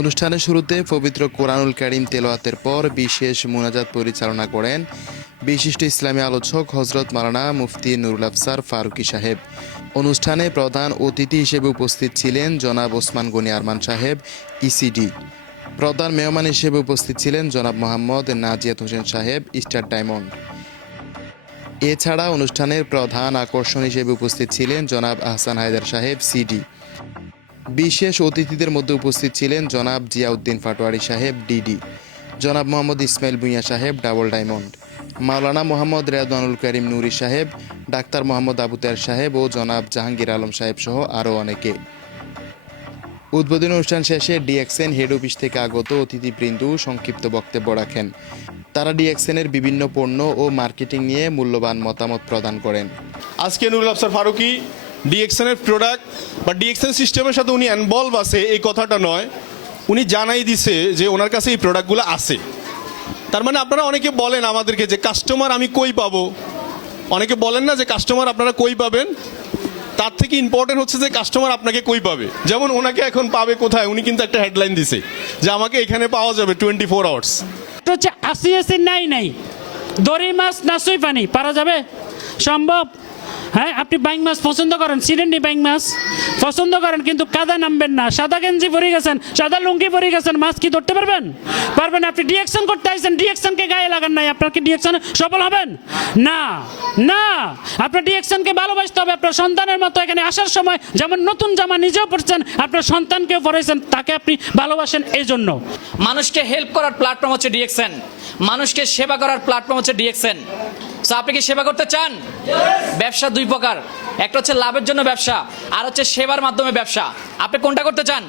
অনুষ্ঠানের শুরুতে পবিত্র কোরআনুল কারীম তেলাওয়াতের পর বিশেষ মুনাজাত পরিচালনা করেন বিশিষ্ট ইসলামী আলোচক হযরত মাওলানা মুফতি নুরুল আফসার ফারুকী সাহেব। অনুষ্ঠানে প্রধান অতিথি হিসেবে উপস্থিত ছিলেন জনাব ওসমান গনি আরমান সাহেব, ইসিডি। প্রধান মেহমান হিসেবে উপস্থিত ছিলেন জনাব মোহাম্মদ নাজিয়াত হোসেন সাহেব, স্টার ডায়মন্ড। এছাড়া অনুষ্ঠানের প্রধান আকর্ষণ হিসেবে উপস্থিত ছিলেন জনাব আহসান হায়দার সাহেব, সিডি। বিশেষ অতিথিদের মধ্যে উপস্থিত ছিলেন জনাব জিয়াউদ্দিন পাটোয়ারি সাহেব, ডিডি, জনাব মোহাম্মদ ইসমাইল ভূঁইয়া সাহেব, ডাবল ডায়মন্ড, মাওলানা মোহাম্মদ রেদওয়ানুল করিম নুরী সাহেব, ডাক্তার মোহাম্মদ আবু তাহের সাহেব ও জনাব জাহাঙ্গীর আলম সাহেব সহ আরও অনেকে। উদ্বোধনী অনুষ্ঠান শেষে ডিএক্সএন হেড অফিস থেকে আগত অতিথিবৃন্দ সংক্ষিপ্ত বক্তব্য রাখেন। তারা ডিএক্সএনের বিভিন্ন পণ্য ও মার্কেটিং নিয়ে মূল্যবান মতামত প্রদান করেন। আজকে নুরুল আফসার ফারুকী ডিএক্সএনের প্রোডাক্ট বা ডিএক্সএন সিস্টেমের সাথে উনি ইনভলভ আছে এই কথাটা নয়, উনি জানাই দিছে যে ওনার কাছে এই প্রোডাক্টগুলো আছে। তার মানে আপনারা অনেকে বলেন আমাদেরকে যে কাস্টমার আমি কই পাবো, অনেকে বলেন না যে কাস্টমার আপনারা কই পাবেন। তার থেকে ইম্পর্টেন্ট হচ্ছে যে কাস্টমার আপনাকে কই পাবে। যেমন ওনাকে এখন পাবে কোথায়, উনি কিন্তু একটা হেডলাইন দিছে যে আমাকে এখানে পাওয়া যাবে 24 আওয়ার্স। হচ্ছে 80 নাই দড়ি মাছ না সুই পানি পারা যাবে সম্ভব? হ্যাঁ, আপনি বাইং মাছ পছন্দ করেন, সিলেন্ডি বাইং মাছ পছন্দ করেন, কিন্তু কাদা নামবেন না। সাদা গেঞ্জি পরে গেছেন, সাদা লুঙ্গি পরে গেছেন, মাছ কি ধরতে পারবেন? পারবেন। আপনি ডিএকশন করতে আসছেন, ডিএকশনকে গায়ে লাগান নাই, আপনার কি ডিএকশনে সফল হবেন? না না, আপনার ডিএকশনকে ভালোবাসতে হবে। আপনার সন্তানের মতো এখানে আসার সময় যেমন নতুন জামা নিজেও পড়ছেন, আপনার সন্তানকেও পড়েছেন, তাকে আপনি ভালোবাসেন। এই জন্য মানুষকে হেল্প করার প্ল্যাটফর্ম হচ্ছে ডিএক্সএন, মানুষকে সেবা করার প্ল্যাটফর্ম হচ্ছে ডিএক্সএন। সো আপনি কি সেবা করতে চান? ব্যবসা দুই প্রকার, একটা হচ্ছে লাভের জন্য ব্যবসা, আর হচ্ছে সেবার মাধ্যমে ব্যবসা। আপনি কোনটা করতে চান?